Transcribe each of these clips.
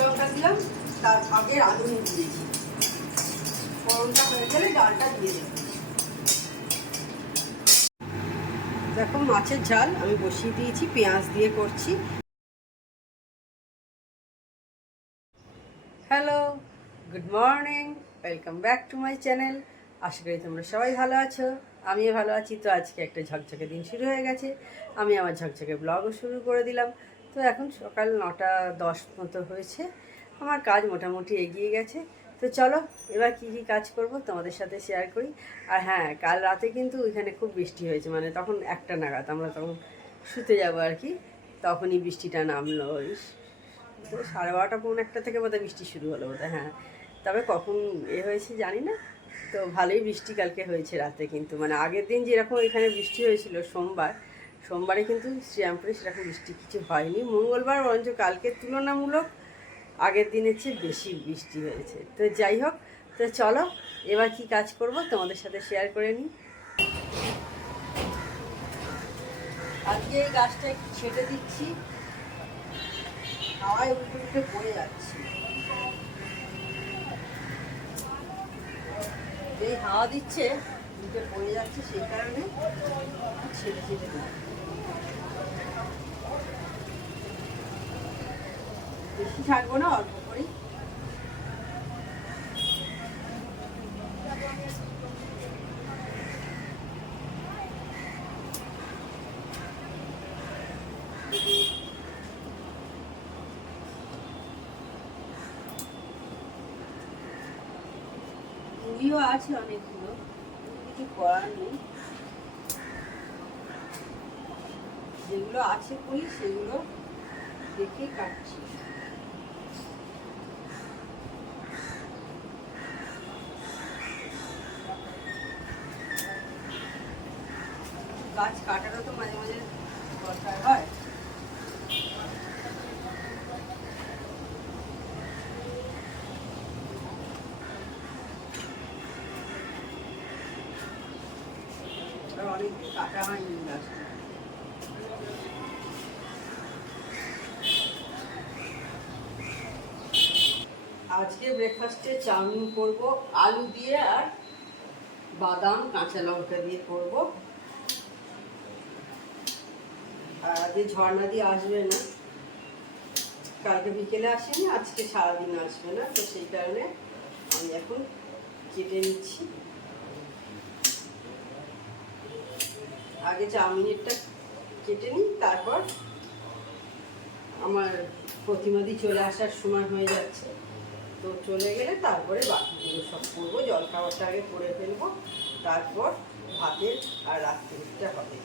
লঙ্কা দিলাম, তার আগে আলু দিয়েছি ফোড়নটা হয়ে গেলে ডালটা দিয়ে দেবো। দেখো মাছের ঝাল, আমি বসিয়ে দিয়েছি, পেঁয়াজ দিয়ে করছি। Hello, good morning, welcome back to my channel. আশা করি তোমরা সবাই ভালো আছো, আমিও ভালো আছি। তো আজকে একটা ঝকঝকে দিন শুরু হয়ে গেছে। আমি আমার ঝকঝকে ব্লগও শুরু করে দিলাম। তো এখন সকাল নটা দশ মতো হয়েছে। আমার কাজ মোটামুটি এগিয়ে গেছে। তো চলো, এবার কি কি কাজ করব তোমাদের সাথে শেয়ার করি। আর হ্যাঁ কাল রাতে কিন্তু ওইখানে খুব বৃষ্টি হয়েছে মানে তখন একটা নাগাদ, আমরা তখন শুতে যাব আর কি। তখনই বৃষ্টিটা নামলো তো সাড়ে বারোটা, পৌনে একটা থেকে বোধহয় বৃষ্টি শুরু হলো বোধহয় হ্যাঁ। তবে কখন এ হয়েছে জানি না। তো ভালোই বৃষ্টি কালকে হয়েছে রাতে কিন্তু মানে আগের দিন যেরকম এখানে বৃষ্টি হয়েছিল সোমবার সোমবারে কিন্তু শ্রীরামপুরে সেরকম বৃষ্টি কিছু হয়নি। মঙ্গলবার বরঞ্চ কালকের তুলনামূলক আগের দিনের চেয়ে বেশি বৃষ্টি হয়েছে। তো যাই হোক, তো চলো, এবার কি কাজ করব তোমাদের সাথে শেয়ার করে নিই। আজকে এই গাছটা একটু ছেটে দিচ্ছি। হাওয়ায় উল্টে উল্টে পড়ে যাচ্ছে। এই হাওয়া দিচ্ছে উল্টে পড়ে যাচ্ছে, সেই কারণে ছেটে ছেটে দিচ্ছি। বেশি থাকব না, অল্প করেই। পুরিও আছে অনেকগুলো কিছু করার নেই। যেগুলো আছে পুরি সেগুলো দেখে কাটছি গাছ কাটারও তো মাঝে মাঝে দরকার হয় আর অনেক আজকে ব্রেকফাস্টে চাউমিন করব, আলু দিয়ে আর বাদাম, কাঁচা লঙ্কা দিয়ে করব। আর আজকে ঝর্ণা দিয়ে আসবে না। কালকে বিকেলে আসেনি, আজকে সারাদিন আসবে না, তো সেই কারণে আমি এখন কেটে নিচ্ছি। আগে চাউমিনেরটা কেটে নিই, তারপর আমার প্রতিমাদি চলে আসার সময় হয়ে যাচ্ছে। তো চলে গেলে তারপরে বাকিগুলো সব করব, জল খাবারটা আগে করে ফেলব, তারপর ভাতের আর রাত্রিটা হবে।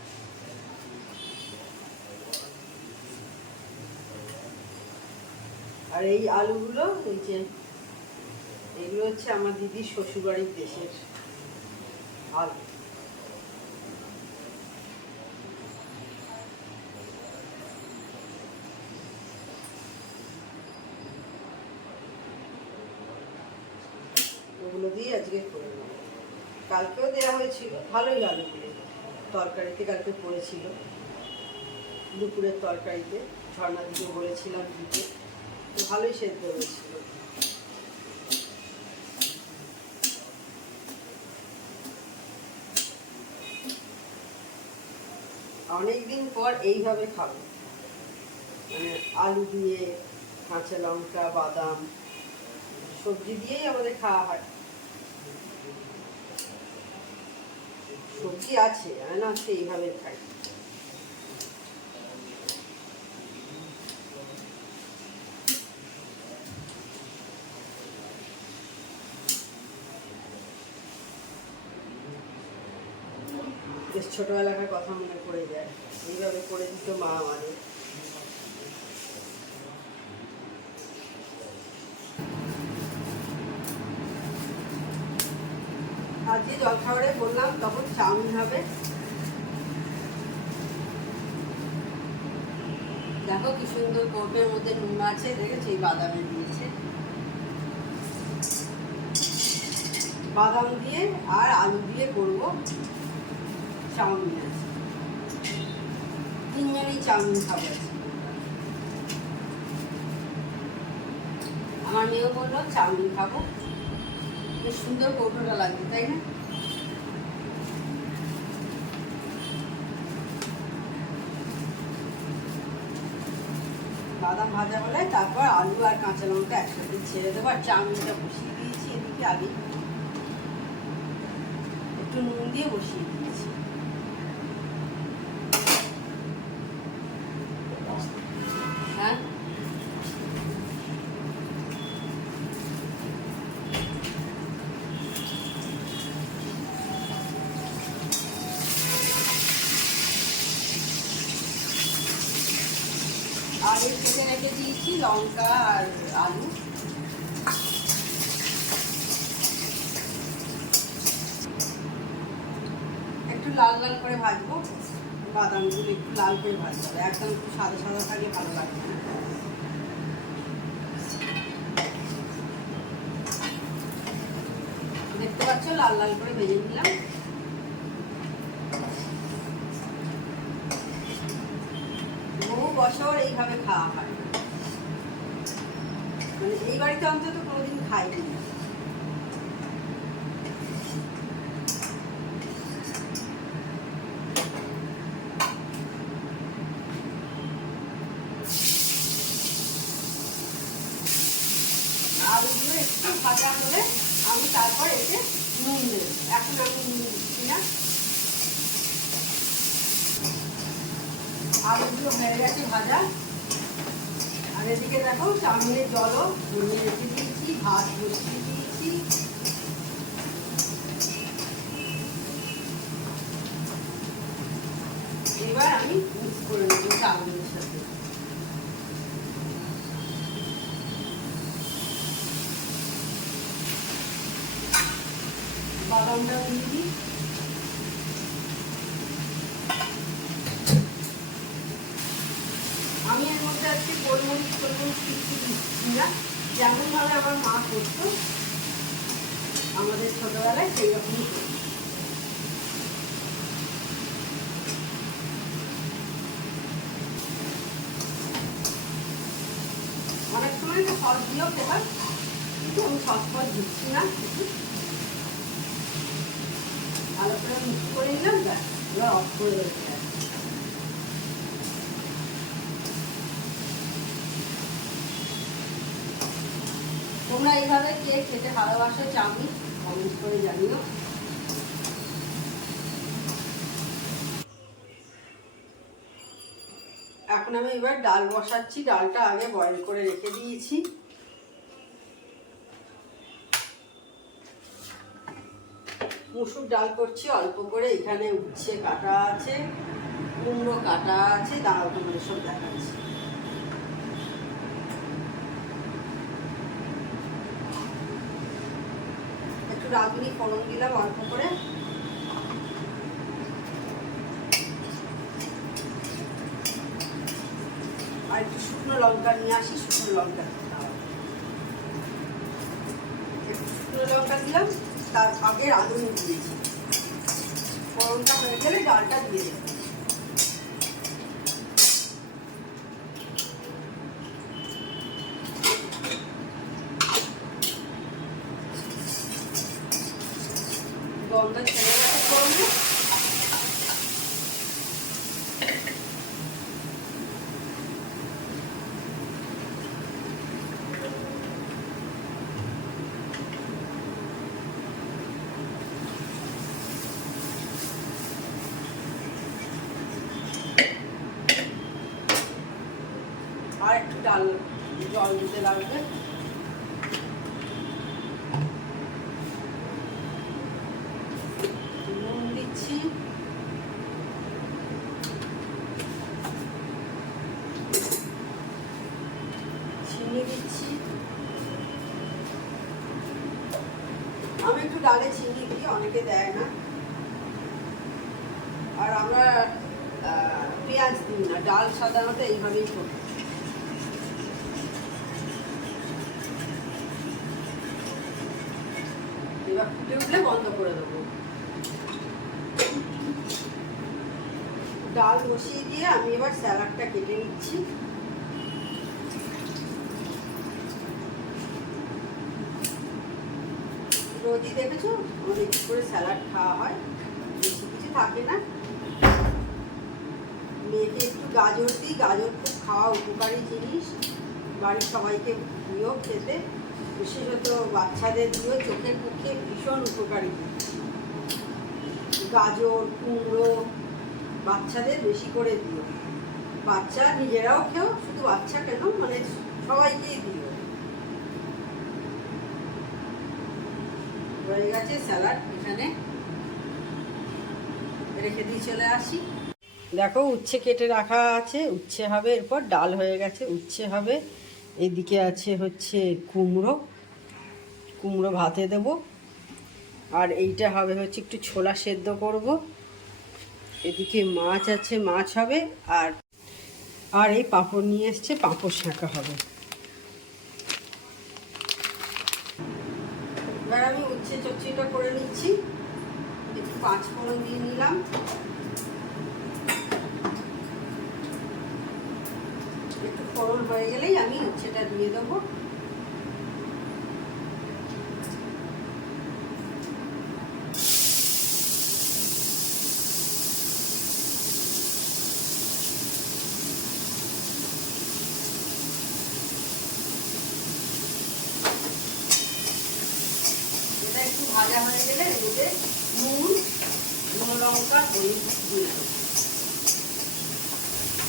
আর এই আলুগুলো, এই যে এগুলো হচ্ছে আমার দিদির শ্বশুরবাড়ির দেশের আলু ওগুলো দিয়ে আজকে করে নেব। কালকেও দেওয়া হয়েছিল, ভালোই আলুগুলো তরকারিতে কালকে পড়েছিল। দুপুরের তরকারিতে ঝর্ণা দিকে বলেছিলাম দিতে ভালোই সেদ্ধ হয়েছিল। অনেকদিন পর এইভাবে খাব। মানে আলু দিয়ে কাঁচা লঙ্কা, বাদাম, সবজি দিয়েই আমাদের খাওয়া হয়। সবজি আছে না সেইভাবে খাই। কথা মনে পড়ে যায়। এইভাবে করে দিত মা আমাদের। জলখাবারে বললাম, তখন চাউমিন হবে। দেখো কি সুন্দর কোপের মধ্যে নুন আছে, দেখেছি? এই বাদামে দিয়েছে। বাদাম দিয়ে আর আলু দিয়ে করব চাউমিন আছে। তিনজনেই চাউমিন খাব। আমার মেয়েও বলল, চাউমিন খাব। বেশ সুন্দর কৌটোটা লাগবে তাই না? বাদাম ভাজা হলে তারপর আলু আর কাঁচা লঙ্কা একসাথে ছেড়ে দেবো, আর চাউমিনটা বসিয়ে দিয়েছি এদিকে আগে একটু নুন দিয়ে বসিয়ে দিয়েছি হ্যাঁ আগে কেটে রেখে দিয়েছি লঙ্কা আর আলু। একটু লাল লাল করে ভাজবো, বাদামগুলো একটু লাল করে ভাজতে একদম একটু সাদা সাদা থাকলে ভালো লাগবে না। দেখতে পাচ্ছ লাল লাল করে ভেজে নিলাম। বহু বছর এইভাবে খাওয়া হয়। এই বাড়িতে অন্তত কোনোদিন খাইনি। আলুগুলো একটু ভাজা হলে আমি তারপর এতে নুন দেবো। এখন আমি নুন দিচ্ছি না। গেছে ভাজা। আর এদিকে দেখো চাউমিনের জলও নিয়ে রেখে দিয়েছি ভাত বসিয়ে দিয়েছি। এবার আমি মিক্স করে নেব চাউমিনের সাথে। বাদামটা দিয়ে দিই আমি এর মধ্যে আজকে গোলমরিচ গোলমরিচ কিছু দিচ্ছি না যেমনভাবে আমার মা করতো সস দিয়েও কিন্তু আমি সস দিচ্ছি না ভালো করে মিক্স করে নিলাম ব্যাস অফ করে তোমরা এইভাবে কে খেতে ভালোবাসো, চাউমিন? কমেন্ট করে জানিও এখন আমি এবার ডাল বসাচ্ছি, ডালটা আগে বয়েল করে রেখে দিয়েছি। মুসুর ডাল করছি, অল্প করে এখানে উচ্ছে কাটা আছে, কুমড়ো কাটা আছে দাঁড়াও তোমাদের সব দেখাচ্ছি। একটু রাঁধুনি, ফোড়ন দিলাম, অল্প করে। আর একটু শুকনো লঙ্কা নিয়ে আসি, শুকনো লঙ্কা শুকনো লঙ্কা দিলাম, তার আগে রাঁধুনি দিয়েছি। ফোড়নটা হয়ে গেলে ডালটা দিয়ে দেবো গন্ধ ছেড়ে গেছে ফোড়নে আর একটু ডাল জল দিতে লাগবে। নুন দিচ্ছি। চিনি দিচ্ছি। আমি একটু ডালে চিনি দিই, অনেকে দেয় না। আর আমরা পেঁয়াজ দিই না, ডাল সাধারণত এইভাবেই করি এবার উঠলে বন্ধ করে দেবো। ডাল বসিয়ে দিয়ে আমি এবার স্যালাডটা কেটে নিচ্ছি। রোজই দেখেছ আমাদের কি করে স্যালাড খাওয়া হয়, বেশি কিছু থাকে না। মেয়েকে একটু গাজর দিই, গাজর খুব খাওয়া উপকারী জিনিস। বাড়ির সবাইকে দিও খেতে। বিশেষত বাচ্চাদের দিও চোখের পক্ষে ভীষণ উপকারী। গাজর, কুমড়ো বাচ্চাদের বেশি করে দিও। বাচ্চা নিজেরাও খেও, শুধু বাচ্চা কেন? মানে সবাইকেই দিও। হয়ে গেছে স্যালাড এখানে। রেখে দিয়ে চলে আসি। দেখো, উচ্ছে কেটে রাখা আছে। উচ্ছে হবে, এরপর ডাল হয়ে গেছে। উচ্ছে হবে, এদিকে আছে হচ্ছে কুমড়ো। কুমড়ো ভাতে দেব। আর এইটা হবে হচ্ছে একটু ছোলা সেদ্ধ করব। এদিকে মাছ আছে, মাছ হবে, আর আর এই পাঁপড় নিয়ে এসছে, পাঁপড় শাঁকা হবে। এবার আমি উচ্ছে চচ্চড়িটা করে নিচ্ছি। একটু পাঁচ ফোড়ন দিয়ে নিলাম। একটু ফোড়ন হয়ে গেলেই আমি উচ্ছেটা দিয়ে দেবো এটা একটু ভাজা হয়ে গেলে এতে নুন নুন লঙ্কা, হলুদ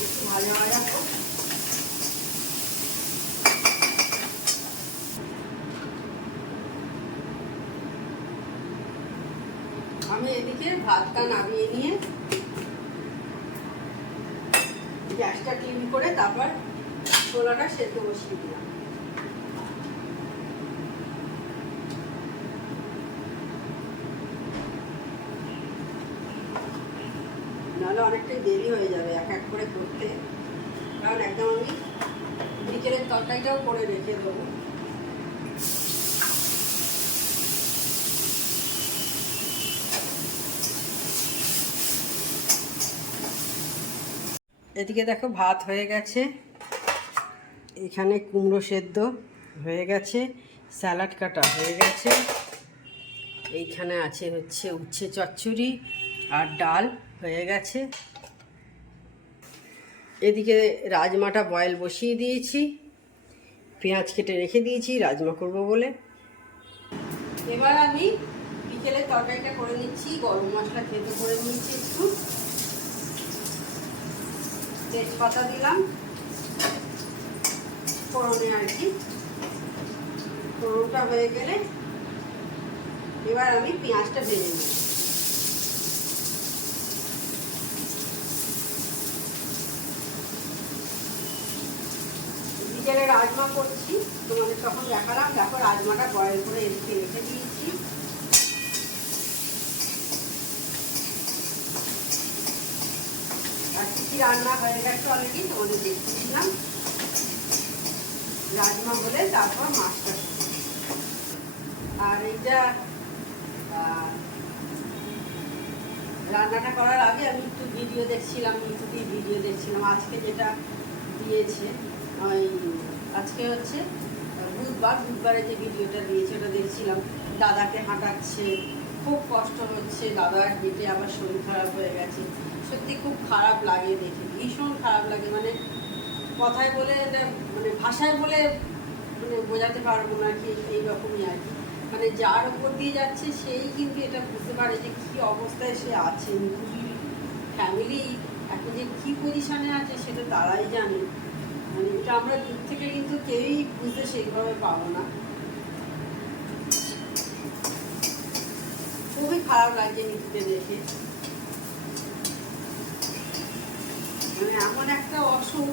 একটু ভাজা ভাজা হোক। আমি এদিকে ভাতটা নামিয়ে নিয়ে গ্যাসটা ক্লিন করে তারপর ছোলাটা সেদ্ধ বসিয়ে দিলাম। নাহলে অনেকটাই দেরি হয়ে যাবে, এক এক করে করতে। কারণ একদম আমি বিকেলের তরকারিটাও করে রেখে দেবো। এদিকে দেখো ভাত হয়ে গেছে। এখানে কুমড়ো সেদ্ধ হয়ে গেছে, স্যালাড কাটা হয়ে গেছে। এইখানে আছে হচ্ছে উচ্ছে চচ্চড়ি আর ডাল। হয়ে গেছে। এদিকে রাজমাটা বয়েল বসিয়ে দিয়েছি। পেঁয়াজ কেটে রেখে দিয়েছি, রাজমা করব বলে। এবার আমি বিকেলে তরকারিটা করে নিচ্ছি, গরম মশলা খেতে করে নিয়েছি একটু। তেজপাতা দিলাম। ফোড়নে আর কি। ফোড়নটা হয়ে গেলে এবার আমি পেঁয়াজটা ভেজে নিই বিকেলে রাজমা করছি। তোমাদের তখন দেখালাম। দেখো, রাজমাটা বয়েল করে এদিকে রেখে দিয়েছি। আর কি কি রান্না হয়ে গেছে অলরেডি তোমাদের দেখিয়েছিলাম রাজমা হলে তারপর মাছটা আর এইটা রান্নাটা করার আগে আমি একটু ভিডিও দেখছিলাম ইউটিউবে ভিডিও দেখছিলাম। আজকে যেটা দিয়েছে আজকে হচ্ছে, বুধবার, বুধবারে যে ভিডিওটা দিয়েছে, ওটা দেখছিলাম। দাদাকে হাঁটাচ্ছে, খুব কষ্ট হচ্ছে দাদার হেঁটে আবার শরীর খারাপ হয়ে গেছে। সত্যি খুব খারাপ লাগে দেখে, ভীষণ খারাপ লাগে। মানে কথায় বলে মানে ভাষায় বলে মানে বোঝাতে পারব না কি এইরকমই আর কি। মানে যার উপর দিয়ে যাচ্ছে, সেই কিন্তু এটা বুঝতে পারে যে কী অবস্থায় সে আছে। ফ্যামিলি এখন যে কী পজিশানে আছে, সেটা তারাই জানে। মানে এটা আমরা দূর থেকে কিন্তু কেউই বুঝতে সেইভাবে পাবো না। খুবই খারাপ লাগছে নিকিকে দেখে। মানে এমন একটা অসুখ।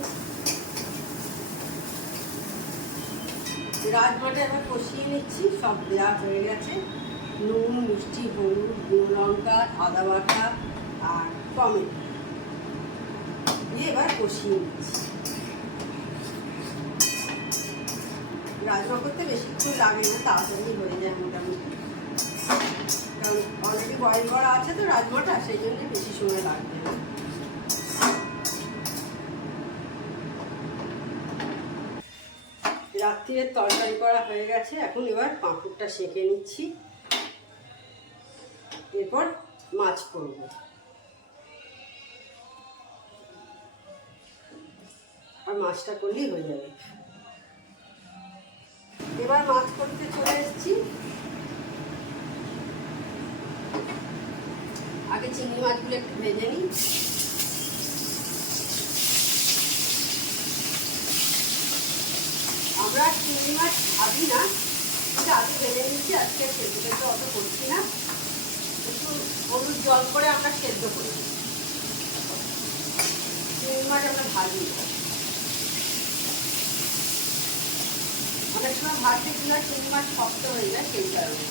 রাজমাটা এবার কষিয়ে নিচ্ছি, সব দেওয়া হয়ে গেছে। নুন, মিষ্টি, হলুদ, গুঁড়ো লঙ্কা, আদা বাটা আর টমেটো। দিয়ে এবার কষিয়ে নিচ্ছি। রাজমা করতে বেশিক্ষণ লাগে না, তাড়াতাড়ি হয়ে যায় মোটামুটি। কারণ অলরেডি বয়েল করা আছে তো রাজমাটা সেই জন্য বেশি সময় লাগবে না। রাত্রিরের তরকারি করা হয়ে গেছে, এখন এবার পাঁপড়টা সেঁকে নিচ্ছি। এরপর মাছ করব। আর মাছটা করলেই হয়ে যাবে। এবার মাছ করতে চলে এসেছি। আগে চিংড়ি মাছগুলো একটু ভেজে নিই। আমরা চিংড়ি মাছ ভাবি না আগে ভেজে নিচ্ছি আজকে সেদ্ধ অত করছি না। একটু হলুদ জল করে আমরা সেদ্ধ করি চিংড়ি মাছ আমরা ভাজি না। অনেক সময় চিংড়ি মাছ শক্ত হয়ে যায় সেই কারণে।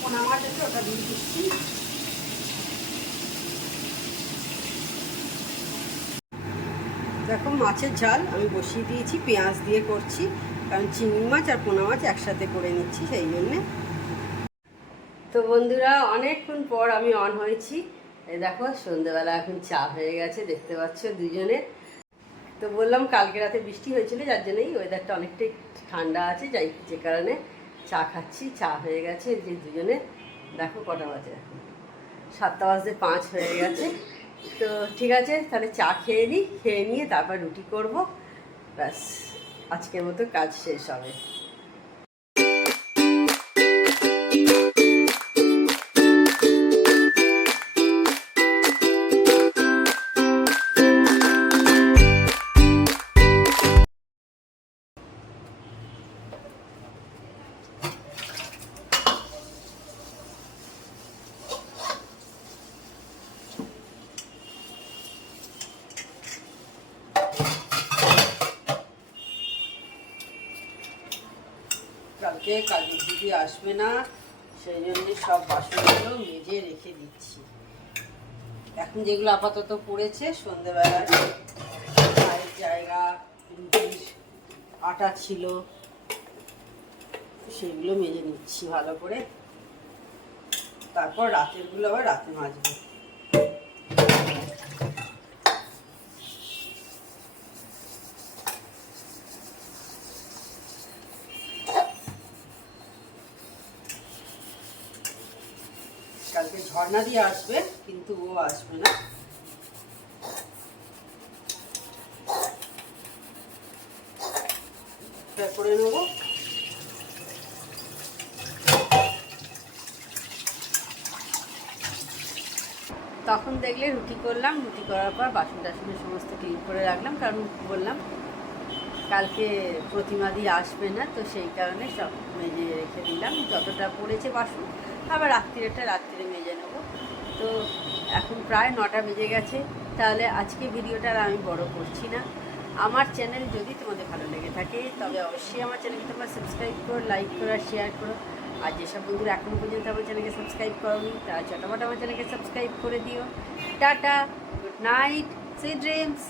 পোনা মাছ আছে ওটা দিয়ে দিচ্ছি। দেখো মাছের ঝাল, আমি বসিয়ে দিয়েছি, পেঁয়াজ দিয়ে করছি, কারণ চিংড়ি মাছ আর পোনা মাছ একসাথে করে নিচ্ছি সেই জন্যে। তো বন্ধুরা, অনেকক্ষণ পর আমি অন হয়েছি। এই দেখো, সন্ধ্যেবেলা এখন চা হয়ে গেছে, দেখতে পাচ্ছ দুজনে। তো বললাম কালকে রাতে বৃষ্টি হয়েছিল, যার জন্যই ওয়েদারটা অনেকটাই ঠান্ডা আছে, যাই যে কারণে চা খাচ্ছি, চা হয়ে গেছে যে দুজনে। দেখো কটা বাজে সাতটা বাজতে পাঁচ হয়ে গেছে। তো ঠিক আছে, তাহলে চা খেয়ে নিই খেয়ে নিয়ে তারপর রুটি করব। ব্যাস, আজকের মতো কাজ শেষ হবে। কালকে কাজের দিদি আসবে না, সেই জন্য সব বাসনগুলো মেজে রেখে দিচ্ছি। এখন যেগুলো আপাতত পড়েছে, সন্ধেবেলায় জায়গা আটা ছিল, সেগুলো মেজে নিচ্ছি ভালো করে। তারপর রাতেরগুলো আবার রাতে মাজবো। কালকে দিয়ে আসবে, কিন্তু ও আসবে না। করে নেব। তখন দেখলে রুটি করলাম, রুটি করার পর বাসন টাসনের সমস্ত ক্লিন করে রাখলাম, কারণ বললাম কালকে প্রতিমা দিয়ে আসবে না, তো সেই কারণে সব মেজে রেখে দিলাম। যতটা পড়েছে বাসন, আবার রাত্রিরেটা রাত্রিরে মেজে তো এখন প্রায় নটা বেজে গেছে, তাহলে আজকে ভিডিওটা আমি বড় করছি না। আমার চ্যানেল যদি তোমাদের ভালো লেগে থাকে, তবে অবশ্যই আমার চ্যানেলকে তোমরা সাবস্ক্রাইব করো লাইক করো আর শেয়ার করো। আর যেসব বন্ধুরা এখনও পর্যন্ত আমার চ্যানেলকে সাবস্ক্রাইব করোনি, তারা চটাপট আমার চ্যানেলকে সাবস্ক্রাইব করে দিও। Tata good night sweet dreams